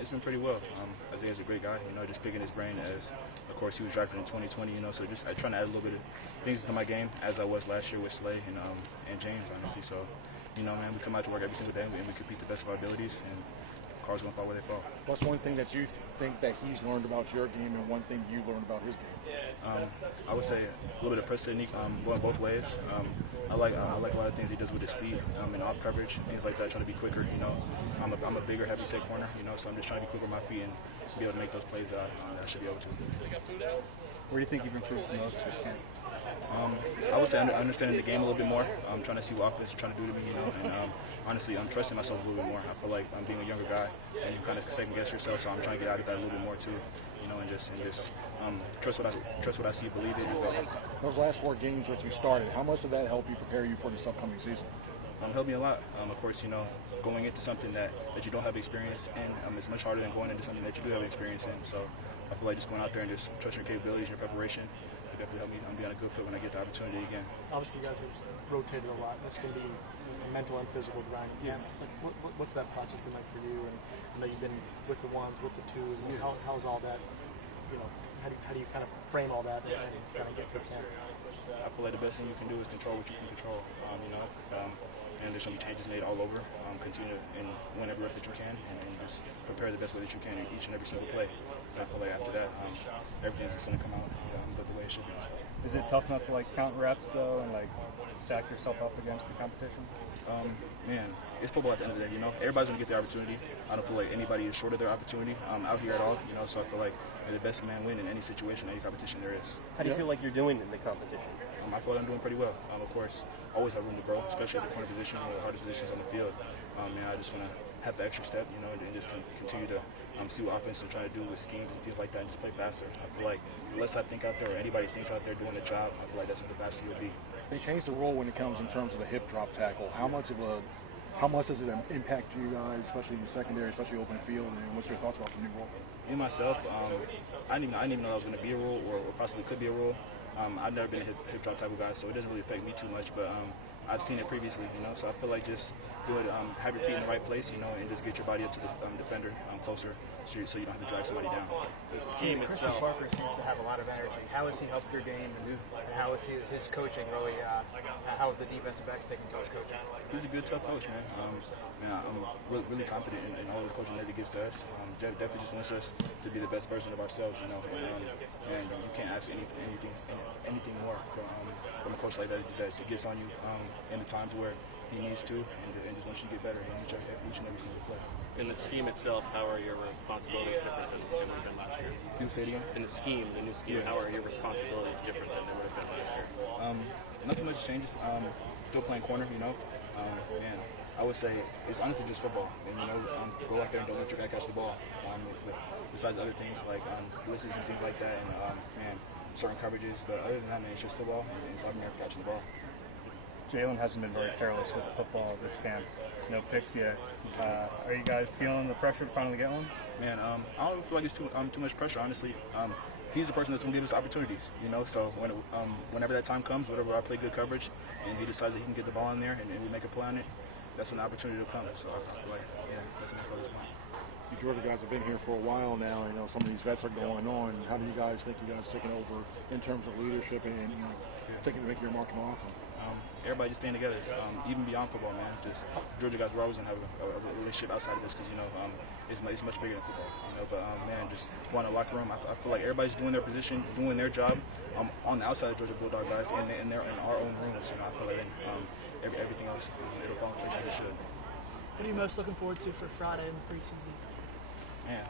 It's been pretty well. I think he's a great guy. Just picking his brain as, of course, he was drafted in 2020. So just trying to add a little bit of things to my game as I was last year with Slay and James, honestly. So, man, we come out to work every single day and we compete the best of our abilities, and cards gonna fall where they fall. What's one thing that you think that he's learned about your game, and one thing you learned about his game? I would say a little bit of press technique, going both ways. I like a lot of things he does with his feet, and off coverage, things like that. Trying to be quicker. I'm a bigger, heavy set corner. So I'm just trying to be quicker with my feet and be able to make those plays that I should be able to. Where do you think you've improved the most this camp? I would say understanding the game a little bit more. I'm trying to see what offense is trying to do to me, and honestly, I'm trusting myself a little bit more. I feel like I'm being a younger guy, and you kind of second guess yourself. So I'm trying to get out of that a little bit more too, and just trust what I see, believe it, and go. Those last 4 games that you started, how much did that help you prepare you for this upcoming season? Helped me a lot. Of course, going into something that you don't have experience in, it's much harder than going into something that you do have experience in. So I feel like just going out there and just trusting your capabilities, your preparation, will definitely help me be on a good foot when I get the opportunity again. Obviously, you guys have rotated a lot. It's going to be a mental and physical grind. Yeah. What's that process been like for you? And I know you've been with the ones, with the twos. How's all that? How do you kind of frame all that and kind of get to the camp? I feel like the best thing you can do is control what you can control. And there's going to be changes made all over. Continue and win every rep that you can, and just prepare the best way that you can in each and every single play. So I feel like after that, everything's just going to come out the way it should be. Is it tough enough to count reps though, and stack yourself up against the competition? Man, it's football at the end of the day. Everybody's going to get the opportunity. I don't feel like anybody is short of their opportunity out here at all. So I feel like the best man win in any situation, any competition there is. How do you feel like you're doing in the competition? I feel like I'm doing pretty well. Of course, always have room to grow, especially at the corner position, one of the hardest positions on the field. I just want to have the extra step, and just continue to see what offense I'm trying to do with schemes and things like that, and just play faster. I feel like the less I think out there, or anybody thinks out there doing the job, I feel like that's what the faster you'll be. They changed the rule when it comes in terms of the hip drop tackle. How much does it impact you guys, especially in the secondary, especially open field, and what's your thoughts about the new rule? Me myself, I didn't even know that was going to be a rule, or possibly could be a rule. I've never been a hip drop type of guy, so it doesn't really affect me too much, but I've seen it previously, so I feel like just do it, have your feet in the right place, and just get your body up to the defender closer, so you don't have to drag somebody down. The scheme itself. Parker seems to have a lot of energy. How has he helped your game, and how is his coaching really? How have the defensive backs taken to his coaching? He's a good, tough coach, man. I'm really confident in all the coaching that he gives to us. Definitely just wants us to be the best version of ourselves, and you can't ask anything more from a coach like that gets on you in the times where he needs to, and just wants you to get better each and every single play. In the scheme itself, how are your responsibilities different than they would have been last year? Can you say it again? In the new scheme, how are your responsibilities different than they would have been last year? Not too much changes. Still playing corner, and I would say it's honestly just football. And go out there and don't let your guy catch the ball. Besides other things like blitzes and things like that, and certain coverages. But other than that, man, it's just football and stopping there for catching the ball. Jalen hasn't been very careless with the football this camp. No picks yet. Are you guys feeling the pressure to finally get one? Man, I don't feel like it's too much pressure, honestly. He's the person that's going to give us opportunities, So whenever that time comes, whenever I play good coverage, and he decides that he can get the ball in there and we make a play on it, that's when the opportunity will come. So I feel like, that's enough for this point. You Georgia guys have been here for a while now. Some of these vets are going on. How do you guys think you guys taking over in terms of leadership and taking to make your mark on offense? Everybody just staying together, even beyond football, man. Just Georgia guys, we're always gonna have a relationship outside of this because it's much bigger than football. But man, just going to the locker room, I feel like everybody's doing their position, doing their job on the outside of Georgia Bulldog guys, and they're in our own rooms. I feel like everything else it'll fall in place like it should. What are you most looking forward to for Friday in the preseason? Man,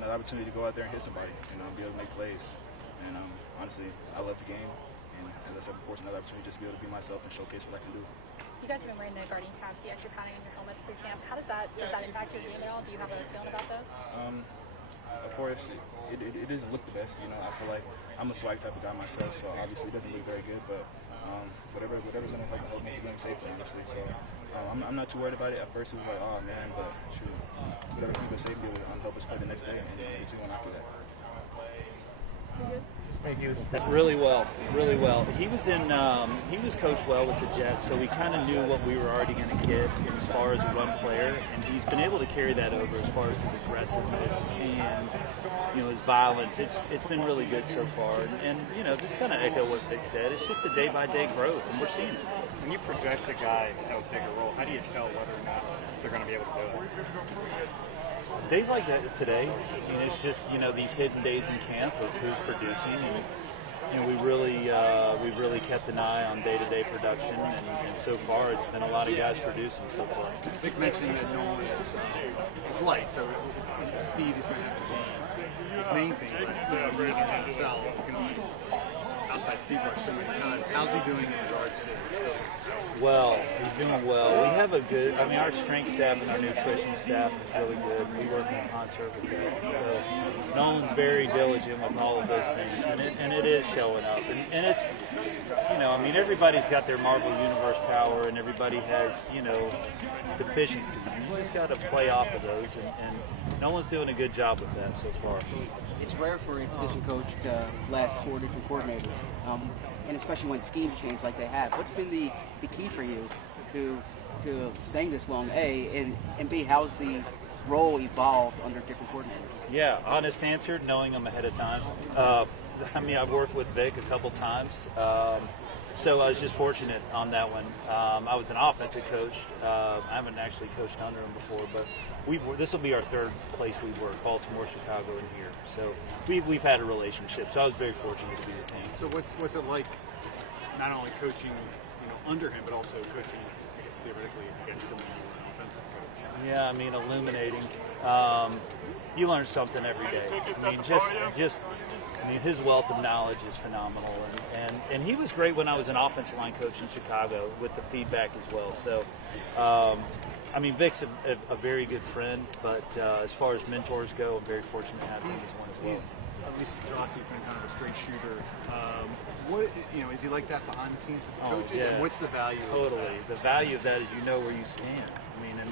another opportunity to go out there and hit somebody, be able to make plays. And honestly, I love the game. And as I said before, it's another opportunity just to be able to be myself and showcase what I can do. You guys have been wearing the Guardian caps, the extra padding in your helmets through camp. How does that impact your game at all? Do you have a feeling about those? Of course, it doesn't look the best. I feel like I'm a swag type of guy myself, so obviously it doesn't look very good. But whatever's going to help make the game safer, obviously. So I'm not too worried about it. At first, it was like, oh man, but shoot, whatever keep us safe will help us play the next day and continue on after that. You good? Really well, really well. He was coached well with the Jets, so we kind of knew what we were already going to get as far as a run player, and he's been able to carry that over as far as his aggressiveness, his hands, his violence. It's been really good so far, and just kind of echo what Vic said. It's just a day-by-day growth, and we're seeing it. When you project a guy to have a bigger role, how do you tell whether or not they're going to be able to do it? Days like that today, it's just these hidden days in camp of who's producing, and we really kept an eye on day-to-day production, and so far it's been a lot of guys producing so far. Vic mentioned that Nolan is light, so speed is going to have to be his main thing. But in the NFL, it's going to be outside Steve Rush so many times. How's he doing in regards to? Well, he's doing well. We have our strength staff and our nutrition staff is really good. We work in concert with them. So Nolan's very diligent with all of those things, and it is showing up. And it's, everybody's got their Marvel Universe power, and everybody has, deficiencies. And you just got to play off of those, and Nolan's doing a good job with that so far. It's rare for a position coach to last 4 different coordinators, and especially when schemes change like they have. What's been the key for you to staying this long, A, and B, how's the role evolved under different coordinators? Yeah, honest answer, knowing them ahead of time. I've worked with Vic a couple times, so I was just fortunate on that one. I was an offensive coach. I haven't actually coached under him before, but this will be our third place we work, Baltimore, Chicago, and here. So we've had a relationship, so I was very fortunate to be with him. So what's it like not only coaching under him, but also coaching, I guess, theoretically against him when you were an offensive coach? Yeah, illuminating. You learn something every day. His wealth of knowledge is phenomenal, and he was great when I was an offensive line coach in Chicago with the feedback as well. So, Vic's a very good friend, but as far as mentors go, I'm very fortunate to have him as one as well. At least Rossi's been kind of a straight shooter. What is he like that behind the scenes with the coaches? Yes. And what's the value? Totally. The value of that is you know where you stand. And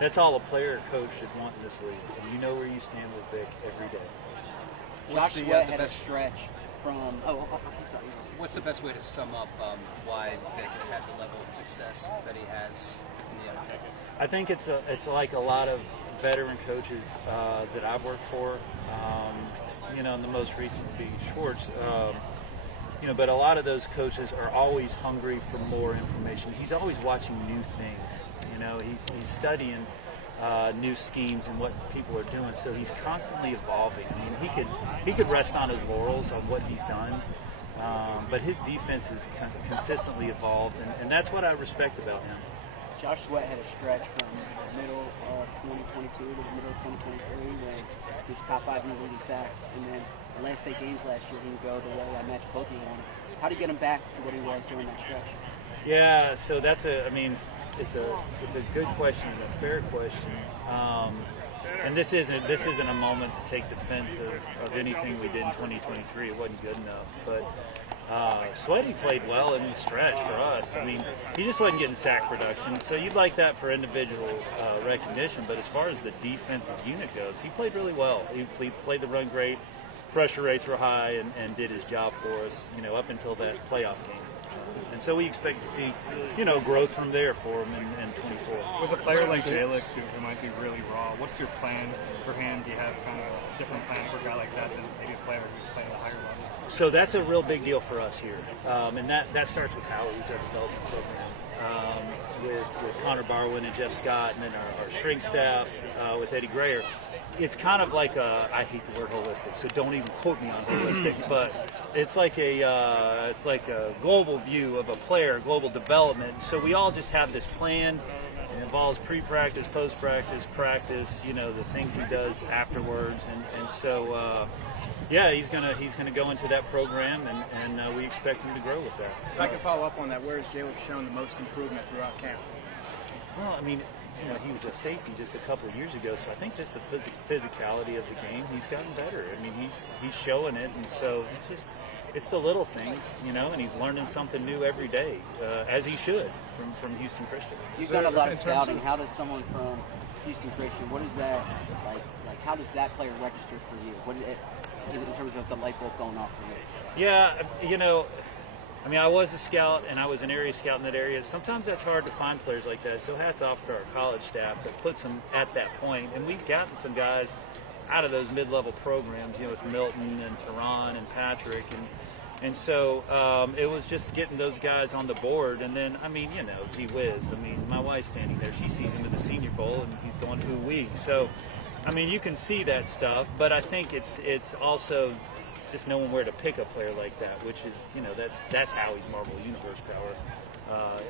that's all a player or coach should want in this league. And you know where you stand with Vic every day. Josh Sweat had a stretch from. What's the best way to sum up why Vic has had the level of success that he has in the NFL? I think it's like a lot of veteran coaches that I've worked for. And the most recent would be Schwartz. But a lot of those coaches are always hungry for more information. He's always watching new things. He's studying new schemes and what people are doing. So he's constantly evolving. He could rest on his laurels on what he's done, but his defense has consistently evolved, and that's what I respect about him. Josh Sweat had a stretch from the middle of 2022 to the middle of 2023 when he was top 5 in the league in sacks, and then the last 8 games last year he would go the way I matched both of you on. How do you get him back to what he was during that stretch? Yeah, so that's it's a good question, a fair question. And this isn't a moment to take defense of anything we did in 2023. It wasn't good enough, but Sweaty played well in the stretch for us. He just wasn't getting sack production, so you'd like that for individual recognition. But as far as the defensive unit goes, he played really well. He played the run great, pressure rates were high, and did his job for us, up until that playoff game. And so we expect to see, growth from there for him in 24. With a player like Jalik, who might be really raw, what's your plan for him? Do you have kind of a different plan for a guy like that than maybe a player who's playing at a higher level? So that's a real big deal for us here. And that starts with Howie, who's our development program, with Connor Barwin and Jeff Scott, and then our strength staff with Eddie Grayer. It's kind of like I hate the word holistic, so don't even quote me on holistic, but it's like a global view of a player, global development. So we all just have this plan. It involves pre-practice, post-practice, practice, the things he does afterwards, and so he's gonna go into that program, and we expect him to grow with that. If I can follow up on that, where has Jalen shown the most improvement throughout camp? Well, he was a safety just a couple of years ago, so I think just the physicality of the game, he's gotten better. He's showing it, and so it's the little things, and he's learning something new every day, as he should from Houston Christian. You've done a lot of scouting. How does someone from Houston Christian, what is that like? How does that player register for you? in terms of the light bulb going off for you? Yeah, you know, I mean, I was a scout and I was an area scout in that area. Sometimes that's hard to find players like that. So hats off to our college staff that puts them at that point. And we've gotten some guys out of those mid-level programs, you know, with Milton and Tehran and Patrick. And so it was just getting those guys on the board. And then, I mean, you know, gee whiz. I mean, my wife's standing there. She sees him in the Senior Bowl and he's going, ooh-wee. So, I mean, you can see that stuff. But I think it's also just knowing where to pick a player like that, which is, you know, that's how he's Marvel Universe power,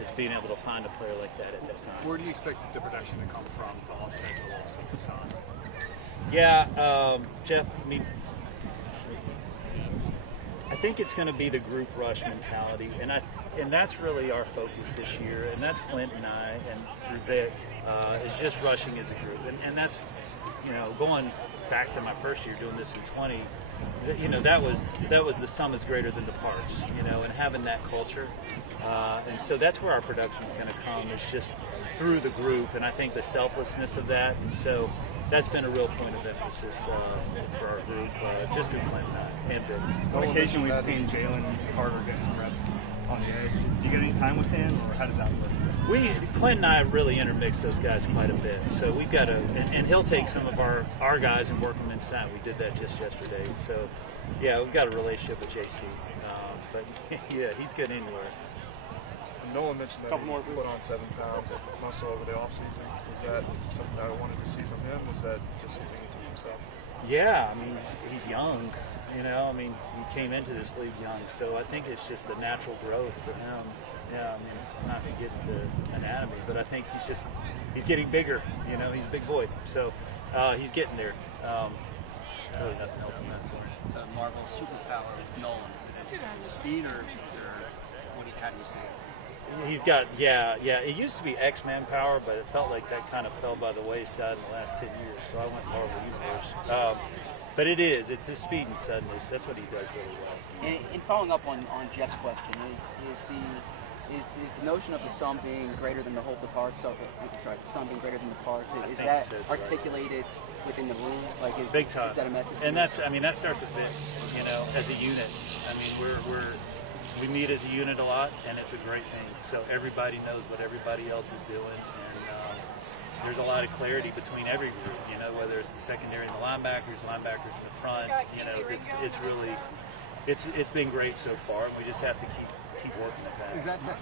is being able to find a player like that at that time. Where do you expect the production to come from to offset the loss of Hassan? Yeah, Jeff, I mean, I think it's going to be the group rush mentality, and that's really our focus this year, and that's Clint and I, and through Vic, is just rushing as a group, and that's, you know, going back to my first year doing this in 20. You know, that was the sum is greater than the parts, you know, and having that culture, and so that's where our production is going to come, is just through the group, and I think the selflessness of that, and so that's been a real point of emphasis for our group, just in Clint and Vic. On occasion, we've seen Jalen Carter get some reps on the edge. Do you get any time with him, or how did that work? Clint and I really intermix those guys quite a bit. So we've got to, and he'll take some of our guys and work them inside. We did that just yesterday. So, yeah, we've got a relationship with JC. But, yeah, he's good anywhere. Nolan mentioned that he put on 7 pounds of muscle over the offseason. Was that something that I wanted to see from him? Was that just something he took himself? Yeah, I mean, he's young. You know, I mean, he came into this league young. So I think it's just a natural growth for him. Yeah, I mean, I'm not going to get into anatomy, but I think he's getting bigger. You know, he's a big boy. So he's getting there. Really nothing else in that sort. The Marvel superpower with Nolan. Is it speed or how do you say it? He's got, yeah. It used to be X-Men power, but it felt like that kind of fell by the wayside in the last 10 years. So I went Marvel Universe. But it's his speed and suddenness. That's what he does really well. And following up on Jeff's question, is the notion of the sum being greater than the whole of the parts? The sum being greater than the parts. Is that articulated within the room? Like, big time. Is that a message? And that starts with Vic. You know, as a unit. I mean, we meet as a unit a lot, and it's a great thing. So everybody knows what everybody else is doing, and there's a lot of clarity between every group. You know, whether it's the secondary and the linebackers in the front. You know, it's really. It's been great so far, and we just have to keep working at that. Is that the